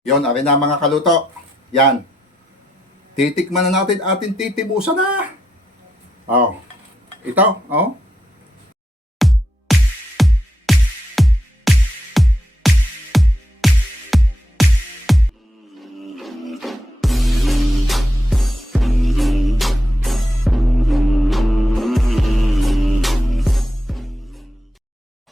Yon, akin na mga kaluto. Yan. Titikman na natin ating titibusan na. Oh. Ito, oh.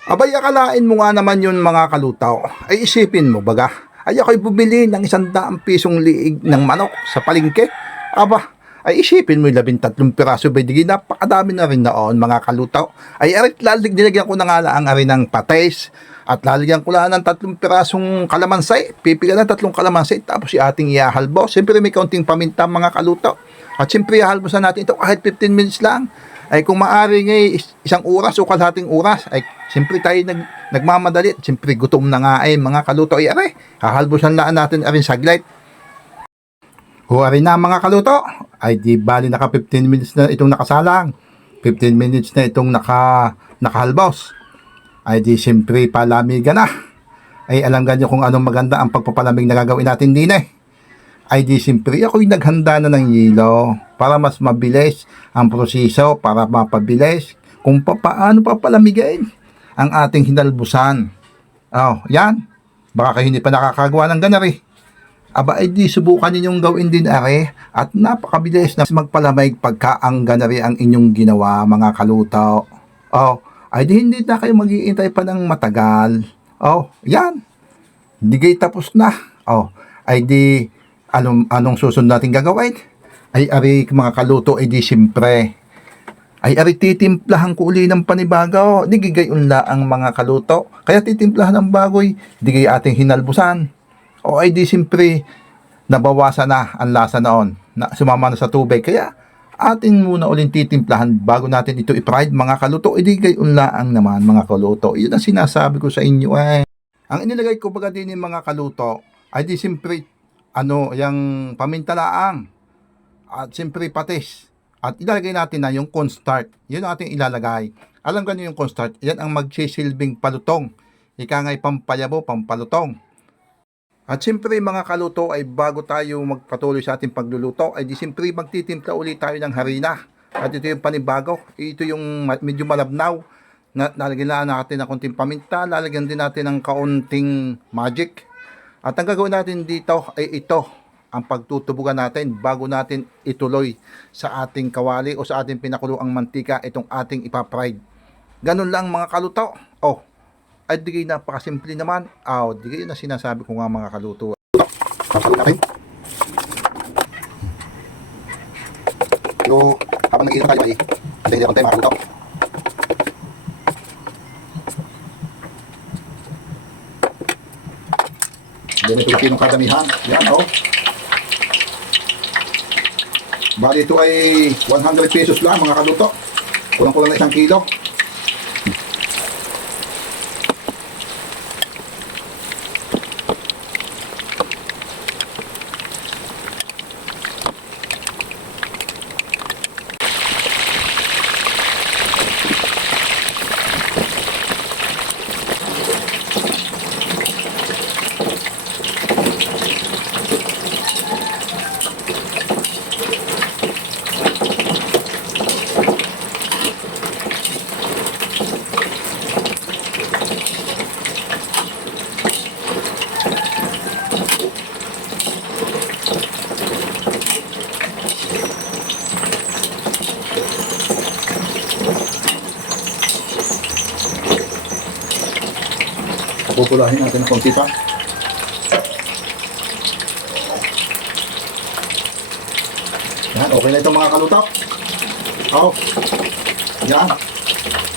Abay, akalain mo nga naman yun mga kalutaw. Ay isipin mo baga, ay ako'y bumili ng 100 pisong liig ng manok sa palengke. Aba, ay isipin mo yung 13 piraso ba, di napakadami na rin noon mga kalutaw. Ay arit dinagyan ko na nga lang ari ng pates at lalagyan ko lang ng 3 pirasong kalamansi. Pipiga ng 3 kalamansi tapos si ating ihahalbos. Siyempre may kaunting paminta mga kalutaw. At siyempre ihahalbosan natin ito kahit 15 minutes lang. Ay kung maaari ngay isang oras o kalahating oras, ay siyempre tayo nagmamadali. Siyempre gutom na nga ay mga kaluto. Ay aray, hahalbusan na natin arin saglite. Huwari na mga kaluto. Ay di bali naka 15 minutes na itong nakasalang. 15 minutes na itong nakahalbos. Ay di siyempre palamigan na. Ay alam ganyo kung anong maganda ang pagpapalamig na gagawin natin din eh. Ay di siyempre ako'y naghanda na ng yelo para mas mabilis ang proseso, para mapabilis kung paano papalamigin ang ating hinalbusan. Oh, yan. Baka kayo hindi pa nakakagawa ng ganari. Aba, ay di subukan ninyong gawin din are at napakabilis na magpalamig pagka ang ganari ang inyong ginawa mga kalutaw. Oh, ay di hindi na kayo mag-iintay pa ng matagal. Oh, yan. Hindi kayo tapos na. Oh, ay di anong susunod natin gagawin? Ay ari mga kaluto ay di siyempre. Ay ari titimplahan ko uli ng panibago. Di gigayon la ang mga kaluto. Kaya titimplahan ng bagoy. Di gay ating hinalbusan. O ay di siyempre nabawasan na ang lasa noon. Na sumama na sa tubig. Kaya atin muna uling titimplahan bago natin ito i-fried mga kaluto. Ay di gayon la ang naman mga kaluto. Yun ang sinasabi ko sa inyo eh. Ang inilagay ko baga din ng mga kaluto ay di siyempre yung pamintalaang at siyempre patis at ilalagay natin na yung cornstarch. Yun ang ating ilalagay. Alam ganyo yung cornstarch, yan ang magsisilbing palutong, ika nga'y pampayabo, pampalutong. At siyempre mga kaluto ay bago tayo magpatuloy sa ating pagluluto ay di siyempre magtitimpla ulit tayo ng harina. At ito yung panibago, ito yung medyo malabnaw na lalagyan natin ng konting paminta, lalagyan din natin ng kaunting magic. At ang gagawin natin dito ay ito, ang pagtutubugan natin bago natin ituloy sa ating kawali o sa ating pinakuloang mantika itong ating ipapride. Ganun lang mga kaluto. Oh, ay di kayo napakasimple naman. Oh, di kayo na sinasabi ko nga mga kaluto. So, habang nag-iinit tayo ay hindi ako tayo mga kaluto. Hindi na Pilipinong kadamihan. Yan, oh. Bali ito ay 100 pesos lang mga kaluto. Kulang-kulang na 1 kilo. Pupulahin natin ng konti pa. Yan, okay na ito mga kaluto. Oh. Yan.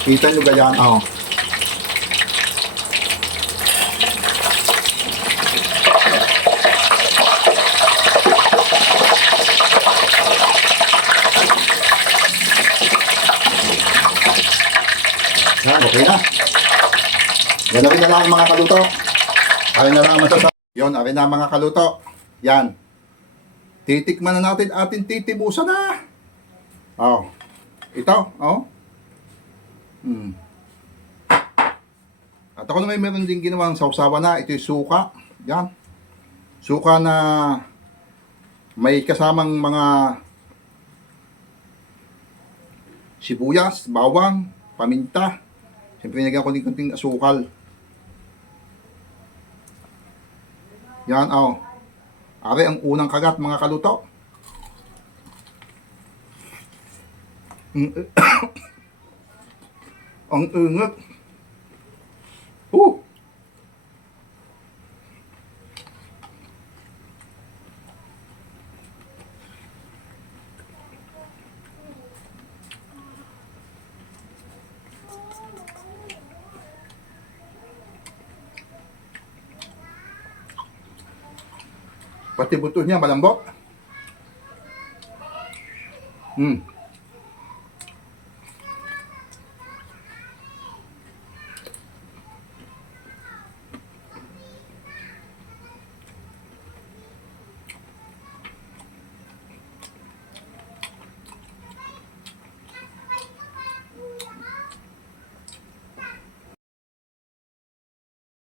Kita nyo ba yan? Oh. Yan, okay na. Gano'n na lang mga kaluto. Akin na lang masasabi. Yun, akin na mga kaluto. Yan. Titikman na natin ating titibusan na. Oh. Ito, oh. At ako naman meron din ginawang sausawa na. Ito yung suka. Yan. Suka na may kasamang mga sibuyas, bawang, paminta. Siyempre, nilagyan ko din konting asukal. Yan, oh. Are ang unang kagat, mga kaluto. Ang ingat. Uh! Pati buto niya malambot.